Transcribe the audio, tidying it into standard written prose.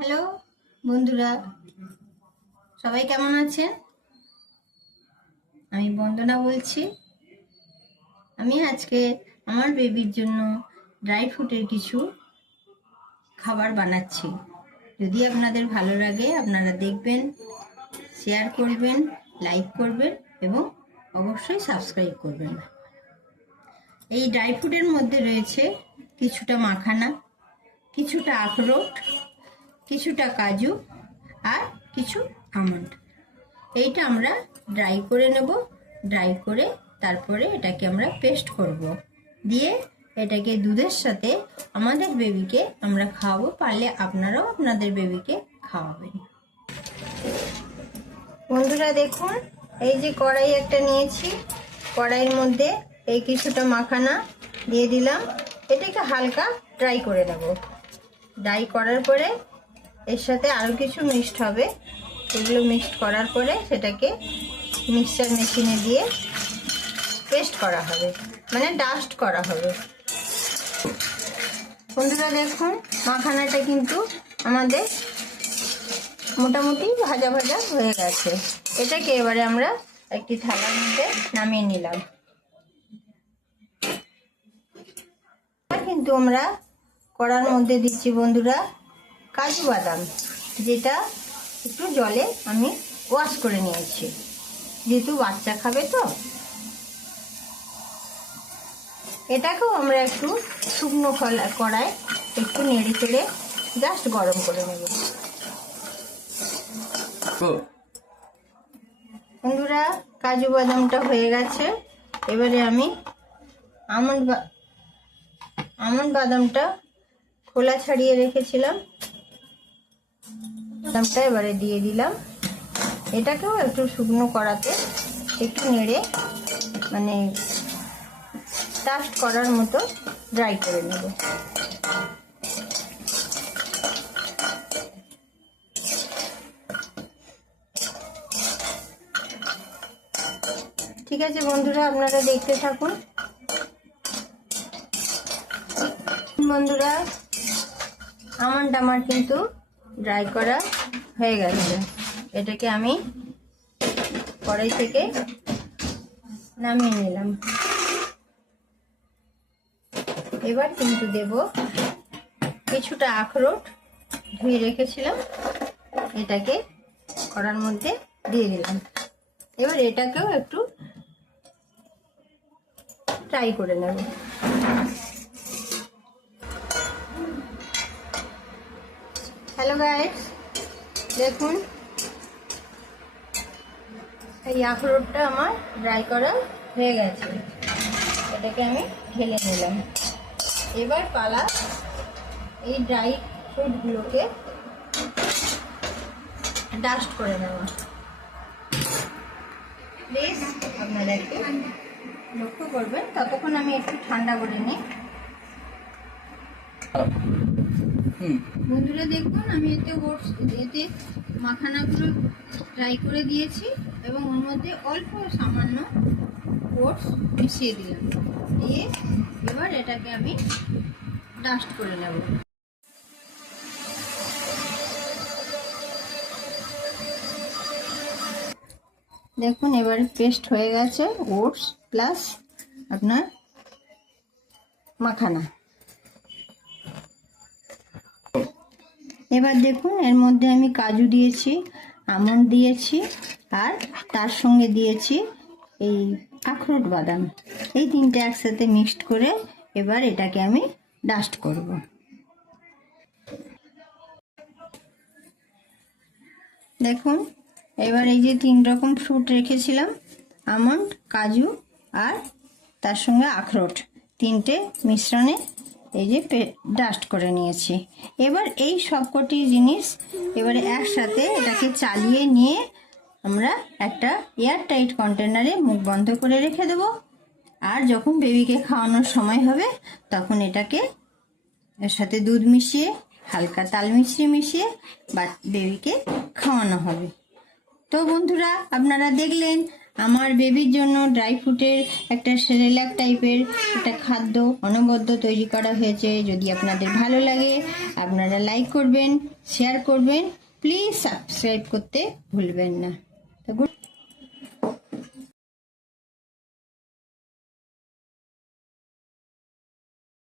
Hello বন্ধুরা, সবাই কেমন আছেন? আমি বন্দনা বলছি। আমি আজকে আমার বেবির জন্য ড্রাই ফ্রুটের কিছু খাবার বানাচ্ছি। যদি আপনাদের ভালো লাগে আপনারা দেখবেন, শেয়ার করবেন, লাইক করবেন এবং অবশ্যই সাবস্ক্রাইব করবেন। এই ড্রাই ফ্রুটের মধ্যে রয়েছে কিছুটা মাখানা, কিছুটা আখরোট, কিছুটা কাজু আর কিছু আমন্ড। এইটা আমরা ড্রাই করে নেব। ড্রাই করে তারপরে এটাকে আমরা পেস্ট করব, দিয়ে এটাকে দুধের সাথে আমাদের বেবিকে আমরা খাওয়াবো। পারলে আপনারাও আপনাদের বেবিকে খাওয়াবেন। বন্ধুরা দেখুন, এই যে কড়াই একটা নিয়েছি, কড়াইয়ের মধ্যে এই কিছুটা মাখানা দিয়ে দিলাম। এটাকে হালকা ড্রাই করে নেব। ড্রাই করার পরে এর সাথে আরও কিছু মিক্সড হবে। এগুলো মিক্সড করার পরে সেটাকে মিক্সচার মেশিনে দিয়ে পেস্ট করা হবে, মানে ডাস্ট করা হবে। বন্ধুরা দেখুন, মাখানাটা কিন্তু আমাদের মোটামুটি ভাজা ভাজা হয়ে গেছে। এটাকে এবারে আমরা একটি থালার মধ্যে নামিয়ে নিলাম। কিন্তু আমরা কড়ার মধ্যে দিচ্ছি বন্ধুরা কাজু বাদাম, যেটা একটু জলে আমি ওয়াশ করে নিয়েছি, যেহেতু বাচ্চা খাবে তো। এটাকেও আমরা একটু শুকনো কড়ায় একটু নেড়ে চেড়ে জাস্ট গরম করে নেব। বন্ধুরা কাজু বাদামটা হয়ে গেছে। এবারে আমি আমন্ড বাদামটা খোলা ছাড়িয়ে রেখেছিলাম, বাদামটা এবারে দিয়ে দিলাম। এটাকেও একটু শুকনো কড়াতে একটু নেড়ে মানে ডাস্ট করার মতো ড্রাই করে নেব। ঠিক আছে বন্ধুরা, আপনারা দেখতে থাকুন। বন্ধুরা আমন্ড আমার কিন্তু ড্রাই করা হয়ে গেছে। এটাকে আমি কড়াই থেকে নামিয়ে নিলাম। এবার কিন্তু দেব কিছুটা আখরোট ধুয়ে রেখেছিলাম, এটাকে কড়ার মধ্যে দিয়ে দিলাম। এবার এটাকেও একটু ফ্রাই করে নেব। হ্যালো গাইস, দেখুন এই আখরোটটা আমার ড্রাই করা হয়ে গেছে। এটাকে আমি ঢেলে নিলাম। এবার পালা এই ড্রাই ফ্রুটগুলোকে ডাস্ট করে নেওয়া। প্লিজ আপনারা একটু লক্ষ্য করবেন। ততক্ষণ আমি একটু ঠান্ডা করে নিই। বন্ধুরা দেখুন, আমি এতে মাখানাগুলো ড্রাই করে দিয়েছি এবং ওর মধ্যে অল্প সামান্য ওটস মিশিয়ে দিলাম। দিয়ে এবার এটাকে আমি ডাস্ট করে নেব। দেখুন এবার পেস্ট হয়ে গেছে ওটস প্লাস আপনার মাখানা। এবার দেখুন এর মধ্যে আমি কাজু দিয়েছি, আমন্ড দিয়েছি আর তার সঙ্গে দিয়েছি এই আখরোট বাদাম। এই তিনটে একসাথে মিক্সড করে এবার এটাকে আমি ডাস্ট করব। দেখুন এবার এই যে 3 রকম ফ্রুট রেখেছিলাম, আমন্ড, কাজু আর তার সঙ্গে আখরোট, তিনটে মিশ্রণে এই যে ডাস্ট করে নিয়েছি। এবার এই সবকটি জিনিস এবারে একসাথে এটাকে চালিয়ে নিয়ে আমরা একটা এয়ার টাইট কন্টেনারে মুখ বন্ধ করে রেখে দেব। আর যখন বেবিকে খাওয়ানোর সময় হবে তখন এটাকে এর সাথে দুধ মিশিয়ে হালকা তাল মিশ্রি মিশিয়ে বেবিকে খাওয়ানো হবে। তো বন্ধুরা আপনারা দেখলেন আমার বেবির জন্য ড্রাই ফ্রুটের একটা সেরেলাক টাইপের একটা খাদ্য অনবদ্য তৈরি করা হয়েছে। যদি আপনাদের ভালো লাগে আপনারা লাইক করবেন, শেয়ার করবেন, প্লিজ সাবস্ক্রাইব করতে ভুলবেন না। তো